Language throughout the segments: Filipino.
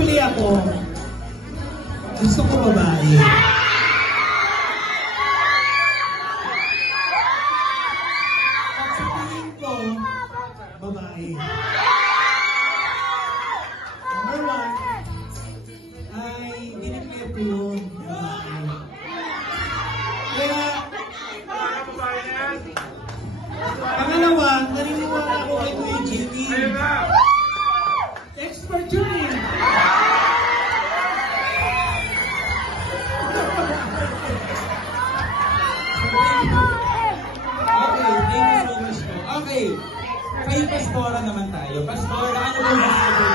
Actually ako, gusto ko babae. At sa tingin ko, babae. Number one, ay dineclare ko yun, babae. Kaya, pangalawa, naniniwala ko kay Kuya Jimmy. Expert yun eh. Okay, thank you so much po. Okay, kay Pastora naman tayo. Pastora, ano po ba gusto mo?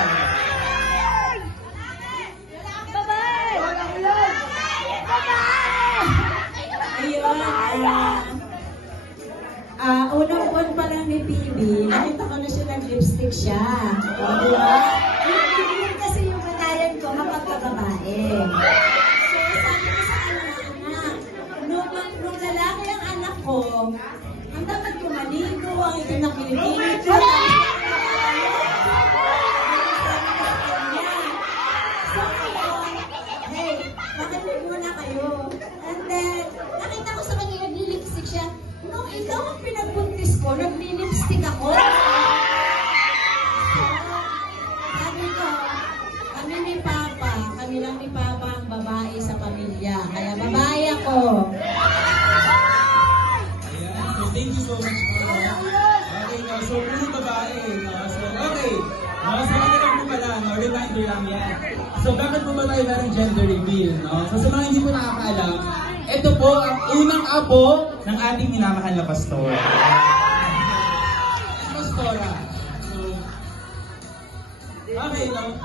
Unang buwan pa lang ni PB, nakita ko na siya nag-lipstick siya. Di ba? Yun kasi yung batayan ko kapag kababae. So, sabi ko sa anak, nung lalaki ang anak ko, ang dapat ko maligo, ang ito nakilinig ko. So, hey, makinig muna kayo. And then, nakita ko sa kanya nag-lipstick siya. Nung ikaw ang pinagbuntis ko, nag-lipstick ako. Sabi ko, kami lang ni Papa ang babae sa pamilya. Kaya babae ako. Ayan, so thank you so much po. Okay, no, so puro babae. No? So, okay. No, so ano lang po pala, no? Reminder lang yan. So bakit po ba tayo merong gender reveal? No? So sa mga hindi po nakakaalam, ito po ang unang apo ng ating minamahal na Pastora. Pastora. So, okay, no?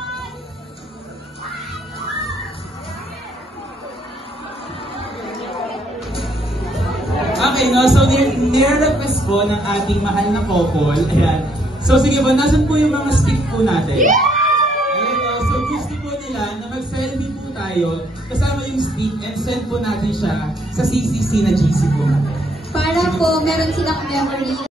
Okay, no? So, nire-request po ng ating mahal na couple. Ayan. So, sige po, nasan po yung mga stick po natin? Ayan, no? So, gusto po nila na mag-selfie po tayo kasama yung stick and send po natin siya sa CCC na GC po natin. Para po meron silang memory